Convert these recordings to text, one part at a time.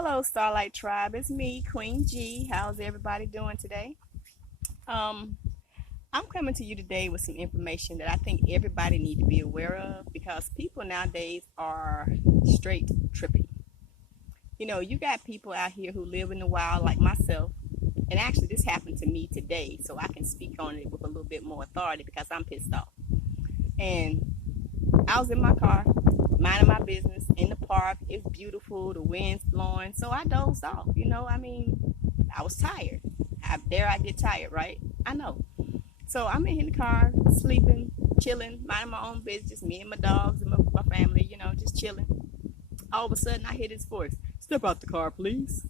Hello, Starlight Tribe. It's me, Queen G. How's everybody doing today? Um, I'm coming to you today with some information that I think everybody need to be aware of because people nowadays are straight tripping. You got people out here who live in the wild like myself, and actually this happened to me today, so I can speak on it with a little bit more authority because I'm pissed off. And I was in my car, minding my business in the park. It's beautiful, the wind's blowing, so I dozed off. I was tired. I get tired, right? I know. So I'm in the car, sleeping, chilling, minding my own business, me and my dogs and my family, just chilling. All of a sudden, I hear this voice: "Step out the car, please."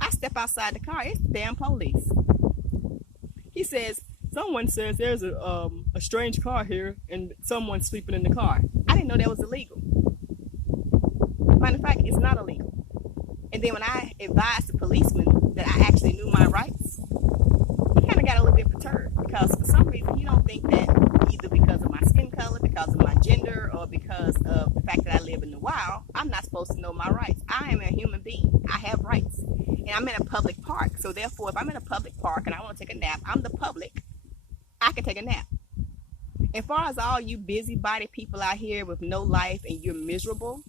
I step outside the car. It's the damn police. He says, "Someone says there's a strange car here and someone's sleeping in the car." I didn't know that was illegal. Matter of fact, it's not illegal. And then when I advised the policeman that I actually knew my rights, he kind of got a little bit perturbed because for some reason he don't think that either because of my skin color, because of my gender, or because of the fact that I live in the wild, I'm not supposed to know my rights. I am a human being. I have rights. And I'm in a public park. So therefore, if I'm in a public park and I want to take a nap, I'm the public. I can take a nap. As far as all you busybody people out here with no life and you're miserable,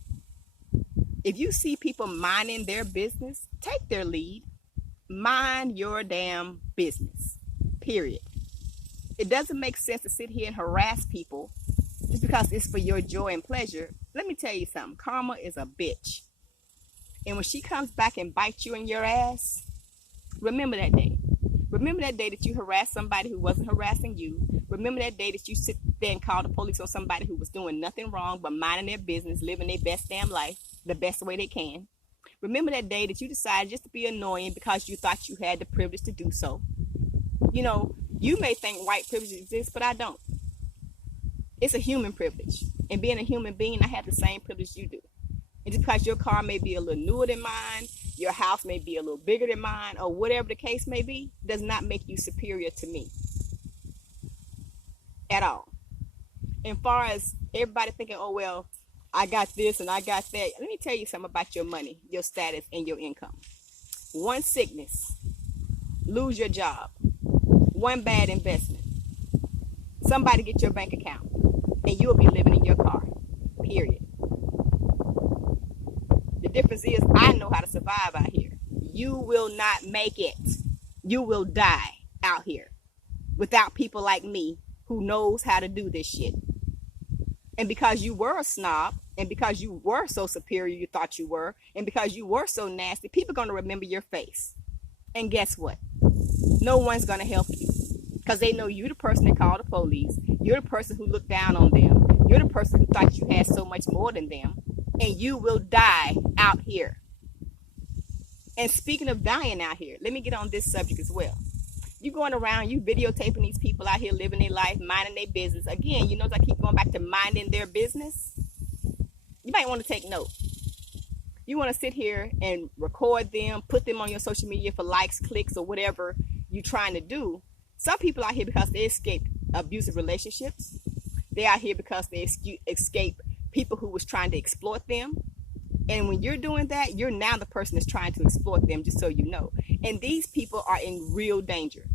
if you see people minding their business, take their lead. Mind your damn business. Period. It doesn't make sense to sit here and harass people just because it's for your joy and pleasure. Let me tell you something. Karma is a bitch. And when she comes back and bites you in your ass, remember that day. Remember that day that you harassed somebody who wasn't harassing you. Remember that day that you sit there and call the police on somebody who was doing nothing wrong but minding their business, living their best damn life the best way they can. Remember that day that you decided just to be annoying because you thought you had the privilege to do so. You may think white privilege exists, but I don't. It's a human privilege. And being a human being, I have the same privilege you do. And just because your car may be a little newer than mine, your house may be a little bigger than mine, or whatever the case may be, does not make you superior to me. At all. And far as everybody thinking, oh, well, I got this and I got that. Let me tell you something about your money, your status, and your income. One sickness, lose your job. One bad investment, somebody get your bank account, and you'll be living in your car. Period. The difference is I know how to survive out here. You will not make it. You will die out here without people like me who knows how to do this shit. And because you were a snob, and because you were so superior you thought you were, and because you were so nasty, people are going to remember your face. And guess what? No one's going to help you because they know you're the person that called the police. You're the person who looked down on them. You're the person who thought you had so much more than them. And you will die out here. And speaking of dying out here, let me get on this subject as well. You going around, you videotaping these people out here living their life, minding their business. Again, I keep going back to minding their business. You might want to take note. You want to sit here and record them, put them on your social media for likes, clicks, or whatever you're trying to do. Some people out here because they escaped abusive relationships. They're out here because they escape people who was trying to exploit them. And when you're doing that, you're now the person that's trying to exploit them, just so you know. And these people are in real danger.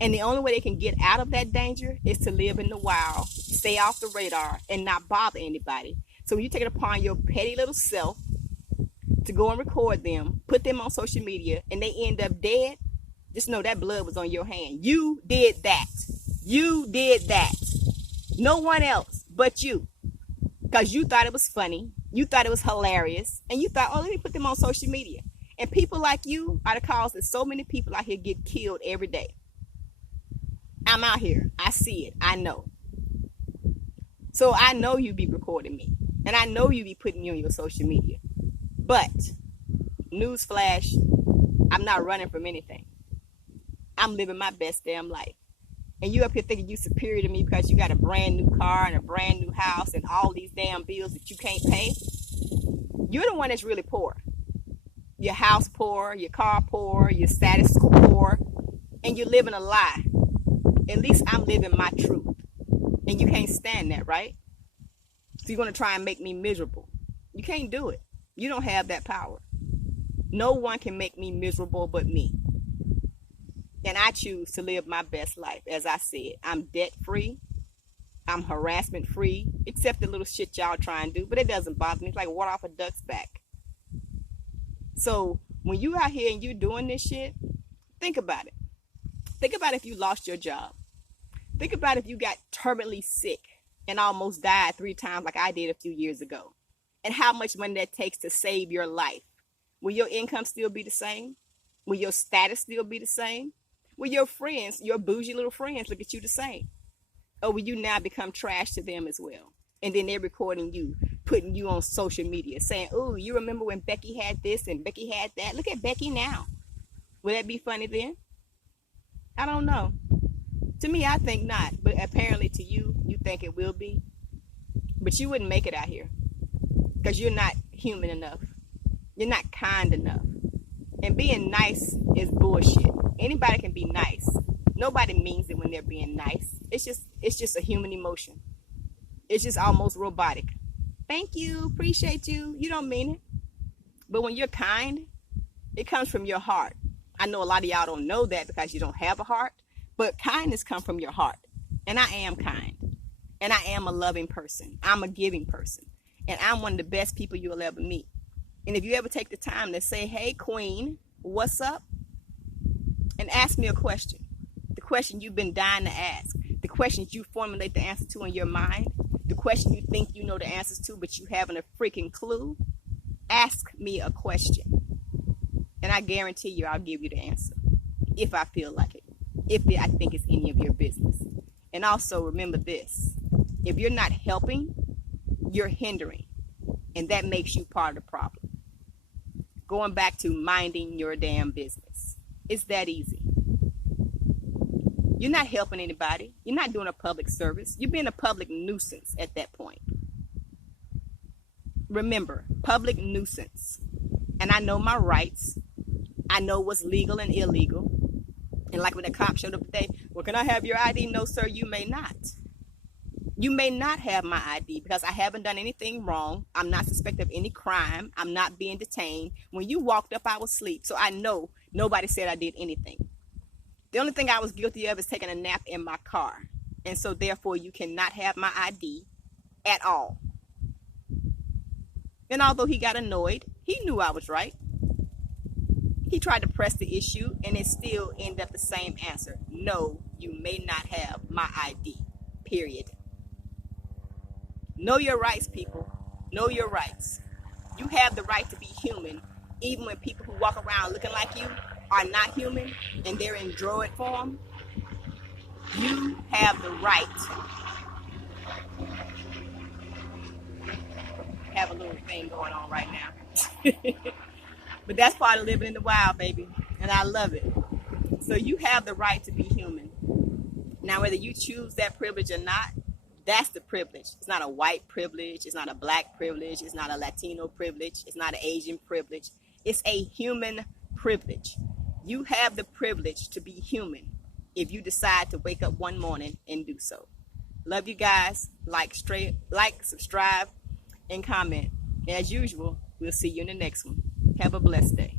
And the only way they can get out of that danger is to live in the wild, stay off the radar, and not bother anybody. So when you take it upon your petty little self to go and record them, put them on social media, and they end up dead, just know that blood was on your hand. You did that. You did that. No one else but you. Because you thought it was funny. You thought it was hilarious. And you thought, oh, let me put them on social media. And people like you are the cause that so many people out here get killed every day. I'm out here. I see it. I know. So I know you be recording me. And I know you be putting me on your social media. But, newsflash, I'm not running from anything. I'm living my best damn life. And you up here thinking you superior to me because you got a brand new car and a brand new house and all these damn bills that you can't pay. You're the one that's really poor. Your house poor, your car poor, your status poor, and you're living a lie. At least I'm living my truth. And you can't stand that, right? So you're going to try and make me miserable. You can't do it. You don't have that power. No one can make me miserable but me. And I choose to live my best life. As I said, I'm debt free. I'm harassment free, except the little shit y'all try and do, but it doesn't bother me. It's like water off a duck's back. So when you out here and you doing this shit, think about it. Think about if you lost your job. Think about if you got terminally sick and almost died 3 times like I did a few years ago. And how much money that takes to save your life. Will your income still be the same? Will your status still be the same? Will your friends, your bougie little friends, look at you the same? Or will you now become trash to them as well? And then they're recording you, putting you on social media, saying, "Oh, you remember when Becky had this and Becky had that? Look at Becky now." Will that be funny then? I don't know. To me, I think not. But apparently to you, you think it will be. But you wouldn't make it out here. Because you're not human enough. You're not kind enough. And being nice is bullshit. Anybody can be nice. Nobody means it when they're being nice. It's just a human emotion. It's just almost robotic. Thank you, appreciate you. You don't mean it. But when you're kind, it comes from your heart. I know a lot of y'all don't know that because you don't have a heart, but kindness comes from your heart. And I am kind. And I am a loving person. I'm a giving person. And I'm one of the best people you'll ever meet. And if you ever take the time to say, "Hey, Queen, what's up?" and ask me a question. The question you've been dying to ask. The questions you formulate the answer to in your mind. The question you think you know the answers to, but you haven't a freaking clue. Ask me a question. And I guarantee you I'll give you the answer. If I feel like it. If I think it's any of your business. And also remember this. If you're not helping, you're hindering. And that makes you part of the problem. Going back to minding your damn business. It's that easy. You're not helping anybody. You're not doing a public service. You're being a public nuisance at that point. Remember, public nuisance. And I know my rights. I know what's legal and illegal. And like when the cop showed up today, "Well, can I have your ID?" No, sir, you may not. You may not have my ID because I haven't done anything wrong. I'm not suspected of any crime. I'm not being detained. When you walked up, I was asleep. So I know nobody said I did anything. The only thing I was guilty of is taking a nap in my car. And so therefore you cannot have my ID at all. And although he got annoyed, he knew I was right. He tried to press the issue and it still ended up the same answer. No, you may not have my ID. Period. Know your rights, people. Know your rights. You have the right to be human, even when people who walk around looking like you are not human and they're in droid form. You have the right. Have a little thing going on right now. But that's part of living in the wild, baby. And I love it. So you have the right to be human. Now, whether you choose that privilege or not, that's the privilege. It's not a white privilege. It's not a black privilege. It's not a Latino privilege. It's not an Asian privilege. It's a human privilege. You have the privilege to be human if you decide to wake up one morning and do so. Love you guys. Like, subscribe, and comment. As usual, we'll see you in the next one. Have a blessed day.